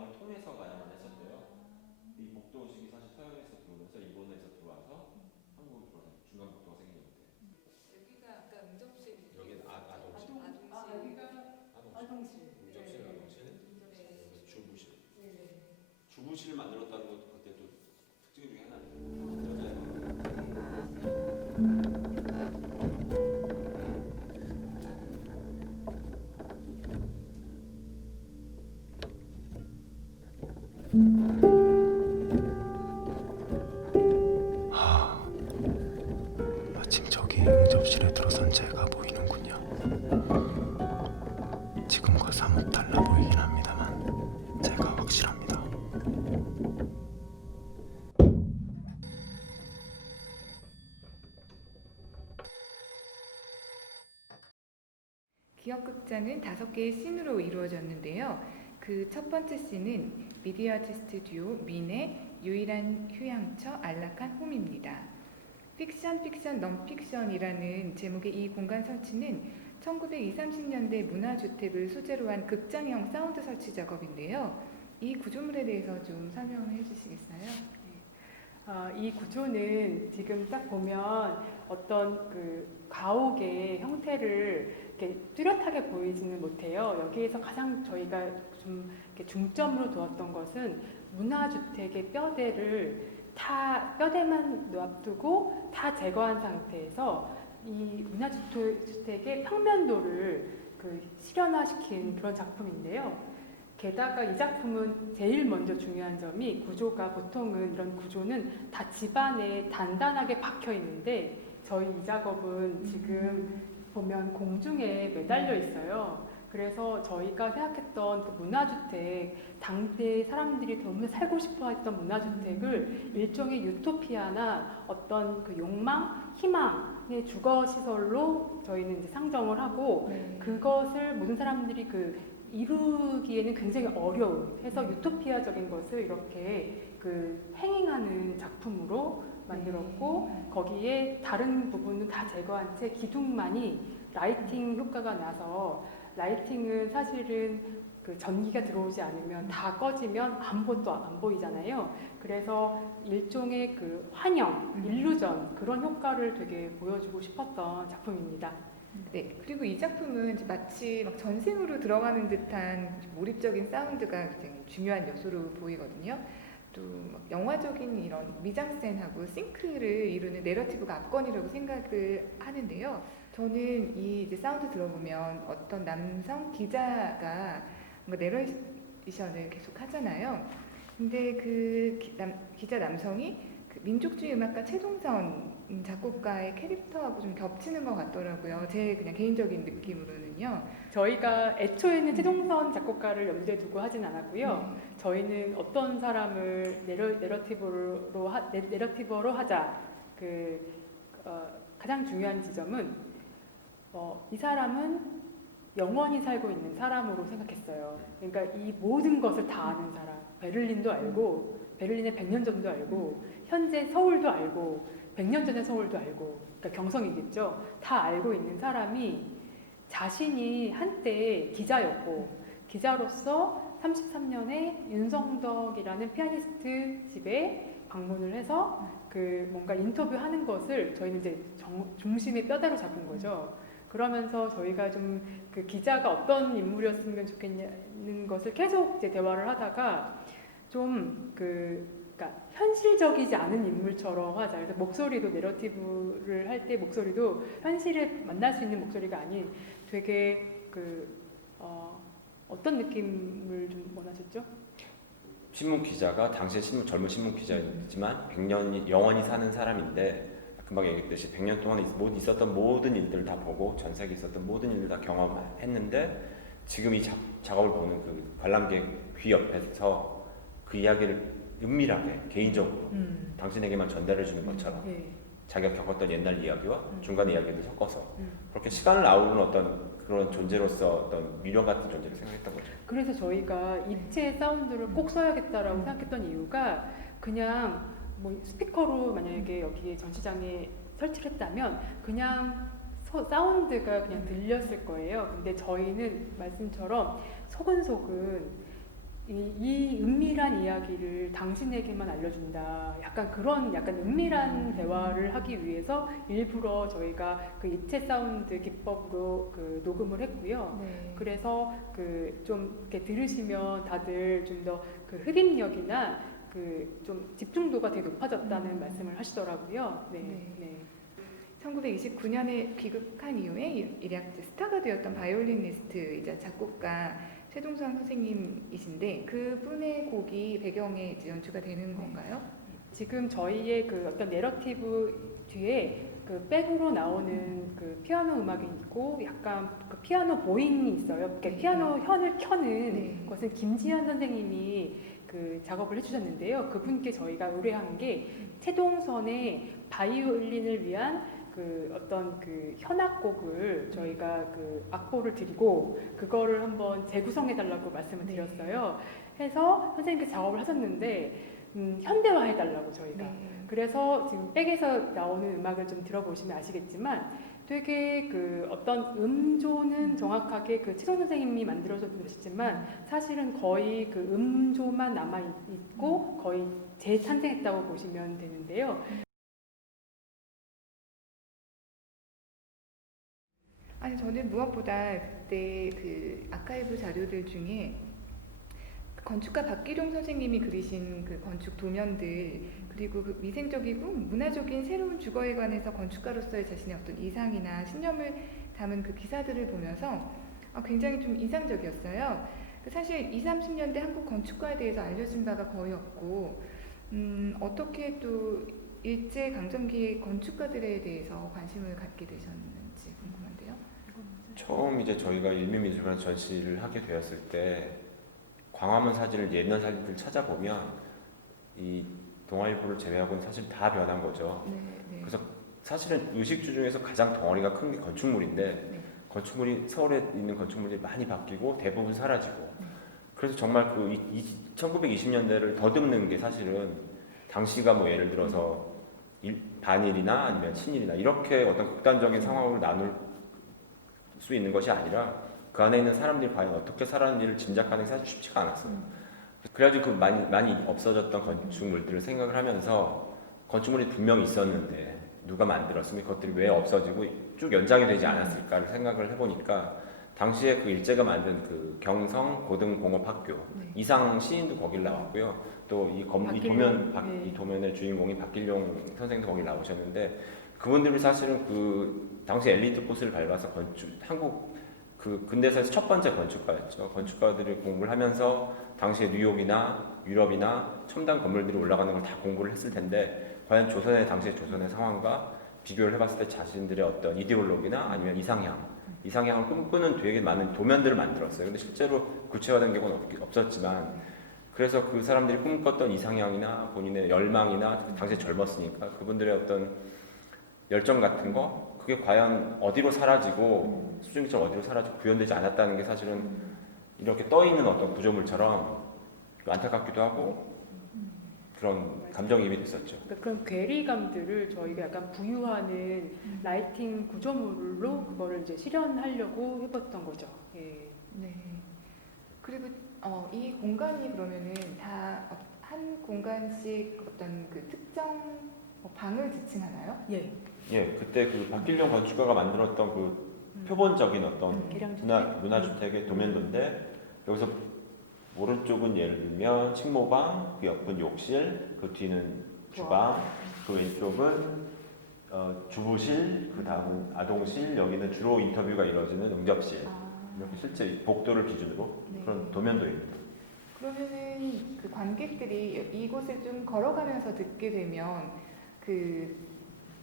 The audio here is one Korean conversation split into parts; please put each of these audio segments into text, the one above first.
방을 통해서 가야만 했었대요. 이 복도 의식이 사실 서양에서 들어오면서 일본에서 들어와서 한국으로 들어와서 중간 복도가 생긴 거대요. 여기가 아까 응접실 여기는 아, 아동실, 아동실 아 여기가 아동실, 아동실. 응접실, 네. 아동실, 네. 주부실. 네. 주부실을 만들었다는 아, 마침 저기 응접실에 들어선 제가 보이는군요. 지금과 사뭇 달라 보이긴 합니다만 제가 확실합니다. 기억극장은 다섯 개의 씬으로 이루어졌는데요. 그 첫 번째 씬은 미디어 아티스트 듀오 민의 유일한 휴양처 안락한 홈입니다. 픽션, 픽션, 넌픽션이라는 제목의 이 공간 설치는 1920, 30년대 문화주택을 소재로 한 극장형 사운드 설치 작업인데요. 이 구조물에 대해서 좀 설명해 주시겠어요? 아, 이 구조는 지금 딱 보면 어떤 그 가옥의 형태를 이렇게 뚜렷하게 보이지는 못해요. 여기에서 가장 저희가 좀 중점으로 두었던 것은 문화주택의 뼈대를 다 뼈대만 놔두고 다 제거한 상태에서 이 문화주택의 평면도를 그 실현화시킨 그런 작품인데요. 게다가 이 작품은 제일 먼저 중요한 점이 구조가 보통은 이런 구조는 다 집안에 단단하게 박혀 있는데 저희 이 작업은 지금 보면 공중에 매달려 있어요. 그래서 저희가 생각했던 그 문화주택, 당대 사람들이 너무 살고 싶어 했던 문화주택을 일종의 유토피아나 어떤 그 욕망, 희망의 주거 시설로 저희는 이제 상정을 하고 네. 그것을 모든 사람들이 그 이루기에는 굉장히 어려운 해서 유토피아적인 것을 이렇게 그 행행하는 작품으로 만들었고 거기에 다른 부분은 다 제거한 채 기둥만이 라이팅 효과가 나서 라이팅은 사실은 그 전기가 들어오지 않으면 다 꺼지면 아무것도 안 보이잖아요. 그래서 일종의 그 환영, 음. 일루전 그런 효과를 되게 보여주고 싶었던 작품입니다. 네, 그리고 이 작품은 마치 막 전생으로 들어가는 듯한 몰입적인 사운드가 굉장히 중요한 요소로 보이거든요. 또막 영화적인 이런 미장센하고 싱크를 이루는 내러티브가 압권이라고 생각을 하는데요. 저는 이 이제 사운드 들어보면 어떤 남성 기자가 뭔가 내레이션을 계속 하잖아요. 근데 그 기, 남, 기자 남성이 그 민족주의 음악가 최동선 음, 작곡가의 캐릭터하고 좀 겹치는 것 같더라고요. 제 그냥 개인적인 느낌으로는요. 저희가 애초에는 최동선 작곡가를 염두에 두고 하진 않았고요. 네. 저희는 어떤 사람을 내러, 내러티브로 하, 내, 내러티버로 하자. 그 어, 가장 중요한 지점은 어, 이 사람은 영원히 살고 있는 사람으로 생각했어요. 그러니까 이 모든 것을 다 아는 사람. 베를린도 알고 베를린의 100년 전도 알고 현재 서울도 알고 100년 전의 서울도 알고 그러니까 경성이겠죠. 다 알고 있는 사람이 자신이 한때 기자였고 기자로서 33년에 윤성덕이라는 피아니스트 집에 방문을 해서 그 뭔가 인터뷰하는 것을 저희는 이제 정, 중심의 뼈대로 잡은 거죠. 그러면서 저희가 좀 그 기자가 어떤 인물이었으면 좋겠냐는 것을 계속 이제 대화를 하다가 좀그 그러니까 현실적이지 않은 인물처럼 하자. 그래서 목소리도 내러티브를 할 때 목소리도 현실에 만날 수 있는 목소리가 아닌 되게 그 어, 어떤 느낌을 좀 원하셨죠? 신문 기자가 당시에 신문 젊은 신문 기자였지만 100년 영원히 사는 사람인데 금방 얘기했듯이 100년 동안 있었던 모든 일들을 다 보고 전 세계에 있었던 모든 일을 다 경험했는데 지금 이 작, 작업을 보는 그 관람객 귀 옆에서 그 이야기를 은밀하게 개인적으로 음. 당신에게만 전달해 주는 것처럼 예. 자기가 겪었던 옛날 이야기와 음. 중간 이야기를 섞어서 음. 그렇게 시간을 아우르는 어떤 그런 존재로서 어떤 미련 같은 존재를 생각했던 거죠. 그래서 저희가 입체 사운드를 꼭 써야겠다라고 음. 생각했던 이유가 그냥 뭐 스피커로 만약에 여기에 전시장에 설치를 했다면 그냥 소- 사운드가 그냥 들렸을 거예요. 근데 저희는 말씀처럼 소근소근 이, 이 은밀한 이야기를 당신에게만 알려준다. 약간 그런 약간 은밀한 대화를 하기 위해서 일부러 저희가 그 입체 사운드 기법으로 그 녹음을 했고요. 네. 그래서 그 좀 이렇게 들으시면 다들 좀 더 그 흡입력이나 그 좀 집중도가 되게 높아졌다는 음. 말씀을 하시더라고요. 네. 네. 네. 1929년에 귀국한 이후에 이- 일약제 스타가 되었던 바이올리니스트이자 작곡가 최동선 선생님이신데 그분의 곡이 배경에 이제 연주가 되는 건가요? 지금 저희의 그 어떤 내러티브 뒤에 그 백으로 나오는 그 피아노 음악이 있고 약간 그 피아노 보잉이 있어요. 그러니까 네. 피아노 현을 켜는 네. 것은 김지현 선생님이 그 작업을 해주셨는데요. 그분께 저희가 의뢰한 게 최동선의 바이올린을 위한 그 어떤 그 현악곡을 저희가 그 악보를 드리고 그거를 한번 재구성해 달라고 말씀을 네. 드렸어요. 해서 선생님께 작업을 하셨는데 음, 현대화해 달라고 저희가 네. 그래서 지금 백에서 나오는 음악을 좀 들어보시면 아시겠지만 되게 그 어떤 음조는 정확하게 그 최성 선생님이 만들어줬지만 사실은 거의 그 음조만 남아 있- 있고 거의 재탄생했다고 보시면 되는데요. 아니 저는 무엇보다 그때 그 아카이브 자료들 중에 그 건축가 박기룡 선생님이 그리신 그 건축 도면들 그리고 그 위생적이고 문화적인 새로운 주거에 관해서 건축가로서의 자신의 어떤 이상이나 신념을 담은 그 기사들을 보면서 아, 굉장히 좀 인상적이었어요. 그 사실 20, 30년대 한국 건축가에 대해서 알려진 바가 거의 없고 음, 어떻게 또 일제 강점기의 건축가들에 대해서 관심을 갖게 되셨는지 궁금한데요. 처음 이제 저희가 일미미술관 전시를 하게 되었을 때 광화문 사진을 옛날 사진들 찾아보면 이 동아일보를 제외하고는 사실 다 변한 거죠. 네, 네. 그래서 사실은 의식주 중에서 가장 덩어리가 큰 게 건축물인데 네. 건축물이 서울에 있는 건축물들이 많이 바뀌고 대부분 사라지고 네. 그래서 정말 그 1920년대를 더듬는 게 사실은 당시가 뭐 예를 들어서 일- 반일이나 아니면 친일이나 이렇게 어떤 극단적인 상황을 나눌 수 있는 것이 아니라 그 안에 있는 사람들이 과연 어떻게 살았는지를 짐작하는 게 사실 쉽지가 않았어요. 그래가지고 그 많이 많이 없어졌던 건축물들을 생각을 하면서 건축물이 분명히 있었는데 누가 만들었으면 그것들이 왜 없어지고 쭉 연장이 되지 않았을까를 생각을 해보니까 당시에 그 일제가 만든 그 경성 고등공업학교 네. 이상 시인도 거길 나왔고요. 또 이 도면 박- 네. 이 도면의 주인공이 박길용 선생도 거기 나오셨는데 그분들이 사실은 그 당시 엘리트 코스를 밟아서 건축 한국 그 근대사에서 첫 번째 건축가였죠. 건축가들이 공부를 하면서 당시에 뉴욕이나 유럽이나 첨단 건물들이 올라가는 걸 다 공부를 했을 텐데 과연 조선의 당시의 조선의 상황과 비교를 해봤을 때 자신들의 어떤 이데올로기나 아니면 이상향 이상향을 꿈꾸는 되게 많은 도면들을 만들었어요. 근데 실제로 구체화된 경우는 없, 없었지만 그래서 그 사람들이 꿈꿨던 이상향이나 본인의 열망이나 당시에 젊었으니까 그분들의 어떤 열정 같은 거 그게 과연 어디로 사라지고 수증기처럼 어디로 사라지고 구현되지 않았다는 게 사실은 이렇게 떠 있는 어떤 구조물처럼 안타깝기도 하고 그런 감정이입이 됐었죠. 그러니까 그런 괴리감들을 저희가 약간 부유하는 라이팅 구조물로 그거를 이제 실현하려고 해봤던 거죠. 예. 네. 그리고 어, 이 공간이 그러면은 다 한 공간씩 어떤 그 특정 뭐 방을 지칭하나요? 예. 예, 그때 그 박길용 건축가가 만들었던 그 표본적인 어떤 계량주택. 문화 문화주택의 도면도인데 여기서 오른쪽은 예를 들면 식모방, 그 옆은 욕실, 그 뒤는 주방, 그 왼쪽은 어, 주부실, 그 다음은 아동실, 여기는 주로 인터뷰가 이루어지는 응접실. 아, 이렇게 실제 복도를 기준으로 네. 그런 도면도입니다. 그러면은 그 관객들이 이곳을 좀 걸어가면서 듣게 되면 그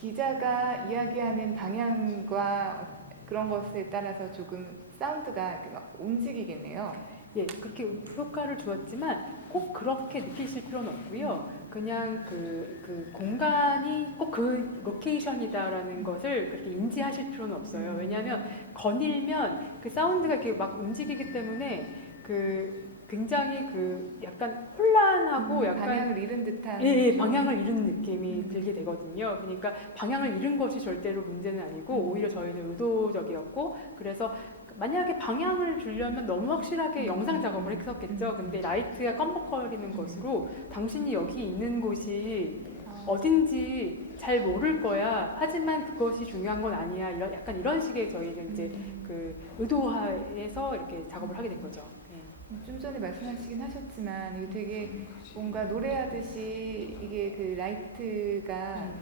기자가 이야기하는 방향과 그런 것에 따라서 조금 사운드가 움직이겠네요. 예, 그렇게 효과를 주었지만 꼭 그렇게 느끼실 필요는 없고요. 그냥 그, 그 공간이 꼭 그 로케이션이다라는 것을 그렇게 인지하실 필요는 없어요. 왜냐하면 거닐면 그 사운드가 이렇게 막 움직이기 때문에 그 굉장히 그 약간 혼란하고 약간 방향을 잃은 듯한 예, 예, 방향을 잃은 느낌이 들게 되거든요. 그러니까 방향을 잃은 것이 절대로 문제는 아니고 오히려 저희는 의도적이었고 그래서 만약에 방향을 주려면 너무 확실하게 영상 작업을 했었겠죠. 근데 라이트가 껌뻑거리는 것으로 당신이 여기 있는 곳이 어딘지 잘 모를 거야. 하지만 그것이 중요한 건 아니야. 이런 약간 이런 식의 저희는 이제 그 의도하에서 이렇게 작업을 하게 된 거죠. 네. 좀 전에 말씀하시긴 하셨지만 이게 되게 뭔가 노래하듯이 이게 그 라이트가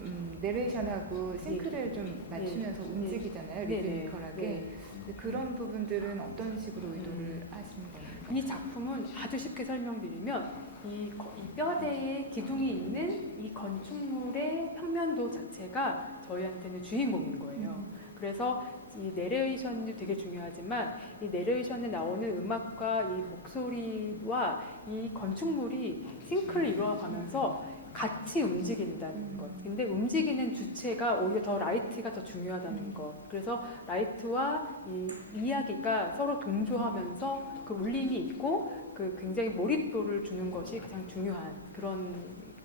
음, 내레이션하고 싱크를 좀 맞추면서 네. 움직이잖아요 네, 네. 리드미컬하게 네. 근데 그런 부분들은 어떤 식으로 의도를 하시는 겁니까? 이 작품은 아주 쉽게 설명드리면 이, 거- 이 뼈대에 기둥이 있는 이 건축물의 평면도 자체가 저희한테는 주인공인 거예요. 그래서 이 내레이션이 되게 중요하지만 이 내레이션에 나오는 음악과 이 목소리와 이 건축물이 싱크를 이루어가면서 같이 움직인다는 것. 근데 움직이는 주체가 오히려 더 라이트가 더 중요하다는 것. 그래서 라이트와 이 이야기가 서로 동조하면서 그 울림이 있고 그 굉장히 몰입도를 주는 것이 가장 중요한 그런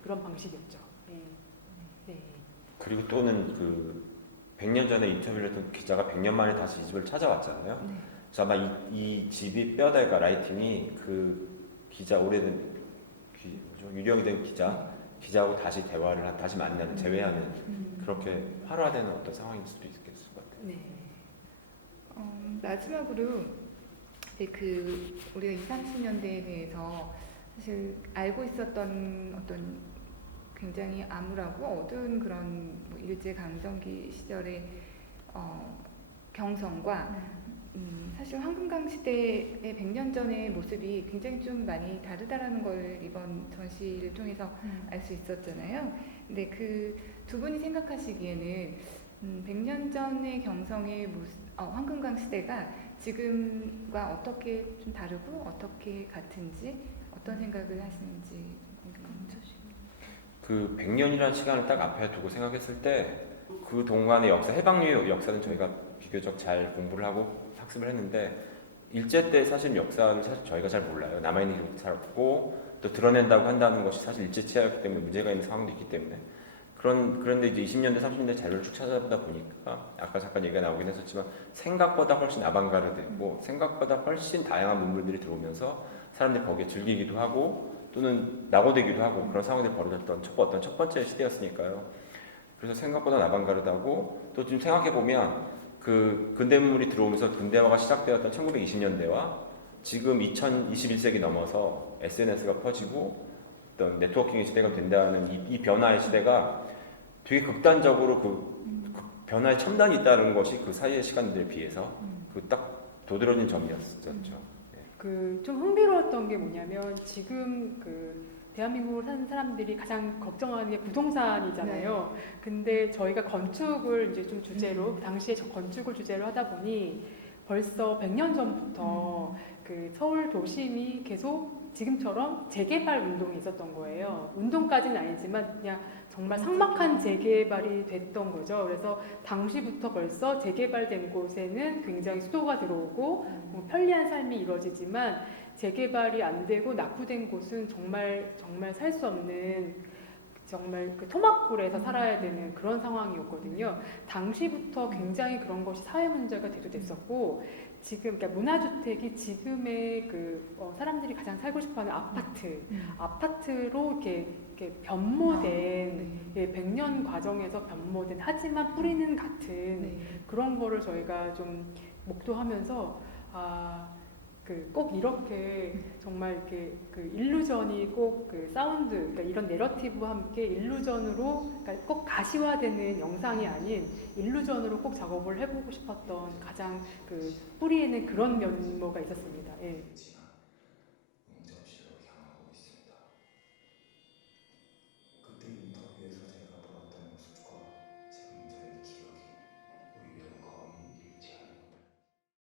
그런 방식이었죠. 네. 네. 그리고 또는 그 100년 전에 인터뷰를 했던 기자가 100년 만에 다시 이 집을 찾아왔잖아요. 네. 그래서 아마 이, 이 집이 뼈대가 라이팅이 그 기자 오래된 기? 유령이 된 기자 기자하고 다시 대화를 한 다시 만나는 재회하는 음. 그렇게 활화되는 어떤 상황일 수도 있겠을 것 같아요. 네. 어, 마지막으로 이제 그 우리가 20, 30년대에 대해서 사실 알고 있었던 어떤 굉장히 암울하고 어두운 그런 뭐 일제 강점기 시절의 어, 경성과 음, 사실 황금강 시대의 100년 전의 모습이 굉장히 좀 많이 다르다라는 걸 이번 전시를 통해서 알 수 있었잖아요. 근데 그 두 분이 생각하시기에는 음, 100년 전의 경성의 모습, 어, 황금강 시대가 지금과 어떻게 좀 다르고 어떻게 같은지 어떤 생각을 하시는지. 그 100년이라는 시간을 딱 앞에 두고 생각했을 때 그 동안의 역사, 해방류 역사는 저희가 비교적 잘 공부를 하고 학습을 했는데 일제 때 사실 역사는 사실 저희가 잘 몰라요. 남아있는 게잘 없고 또 드러낸다고 한다는 것이 사실 일제 치하였기 때문에 문제가 있는 상황도 있기 때문에 그런 그런데 이제 20년대 30년대 자료를 쭉 찾아보다 보니까 아까 잠깐 얘기가 나오긴 했었지만 생각보다 훨씬 아방가르드고 생각보다 훨씬 다양한 문물들이 들어오면서 사람들이 거기에 즐기기도 하고 또는 낙오되기도 하고 그런 상황들이 벌어졌던 첫, 어떤 첫 번째 시대였으니까요. 그래서 생각보다 나방가르다고 또 지금 생각해 보면 그 근대문물이 들어오면서 근대화가 시작되었던 1920년대와 지금 2021세기 넘어서 SNS가 퍼지고 어떤 네트워킹의 시대가 된다는 이, 이 변화의 시대가 되게 극단적으로 그, 그 변화의 첨단이 있다는 것이 그 사이의 시간들에 비해서 그 딱 도드라진 점이었었죠. 그 좀 흥미로웠던 게 뭐냐면 지금 그 대한민국을 사는 사람들이 가장 걱정하는 게 부동산이잖아요. 근데 저희가 건축을 이제 좀 주제로 그 당시에 저 건축을 주제로 하다 보니 벌써 100년 전부터 그 서울 도심이 계속 지금처럼 재개발 운동이 있었던 거예요. 운동까지는 아니지만 그냥 정말 삭막한 재개발이 됐던 거죠. 그래서 당시부터 벌써 재개발된 곳에는 굉장히 수도가 들어오고 뭐 편리한 삶이 이루어지지만 재개발이 안 되고 낙후된 곳은 정말 정말 살 수 없는 정말 그 토막골에서 살아야 되는 그런 상황이었거든요. 당시부터 굉장히 그런 것이 사회 문제가 대두됐었고 지금 그러니까 문화주택이 지금의 그 어, 사람들이 가장 살고 싶어하는 아파트 아파트로 이렇게, 이렇게 변모된 네. 예, 100년 과정에서 변모된 하지만 뿌리는 같은 네. 그런 거를 저희가 좀 목도하면서 아, 그 꼭 이렇게 정말 이렇게 그 일루전이 꼭 그 사운드, 그러니까 이런 내러티브와 함께 일루전으로 그러니까 꼭 가시화되는 영상이 아닌 일루전으로 꼭 작업을 해보고 싶었던 가장 그 뿌리 에는 그런 면모가 있었습니다. 예.